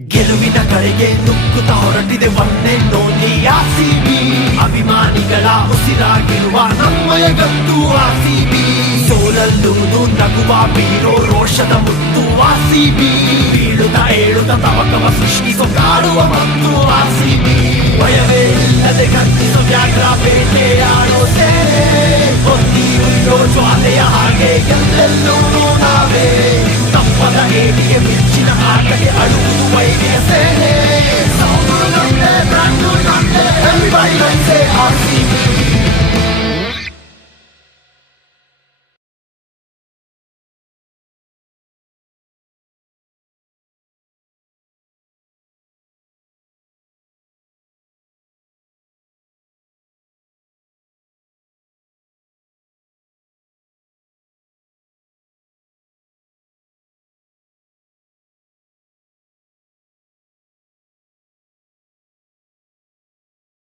ಗೆಲುವಿನ ಕಡೆಗೆ ನುಗ್ಗುತ್ತಾ ಹೊರಟಿದೆ ಒನ್ನೆನ್ನೋನಿ ಆರ್ಸಿಬಿ. ಅಭಿಮಾನಿಗಳ ಉಸಿರಾಗಿರುವ ನಮ್ಮಯ ಗತ್ತು ಆರ್ಸಿಬಿ. ಸೋಲಲ್ಲೂ ನಗುವ ಬೀರೋ ರೋಷದ ಮುತ್ತು ಆರ್ಸಿಬಿ. ಬೀಳುತ್ತ ಏಳುತ್ತ ತವಕವ ಸೃಷ್ಟಿಸೋ ಕಾಡುವ ಮತ್ತು ಆರ್ಸಿಬಿ. ಭಯವೇ ಇಲ್ಲದೆ ಕತ್ತಿಸೋ ವ್ಯಾಘ್ರ ಬೇಟೆಯಾಡೋ ಸೇನೆ. ಹೊತ್ತಿಯುಳ್ಳೋ ಜ್ವಾಲೆಯ ಹಾಗೆ ಎಲ್ಲೆಲ್ಲೂ ನಾವೇ. ತಪ್ಪದ ಏಟಿಗೆ ಮಿಂಚಿನ ಆಟಕ್ಕೆ ಅಳುವುದು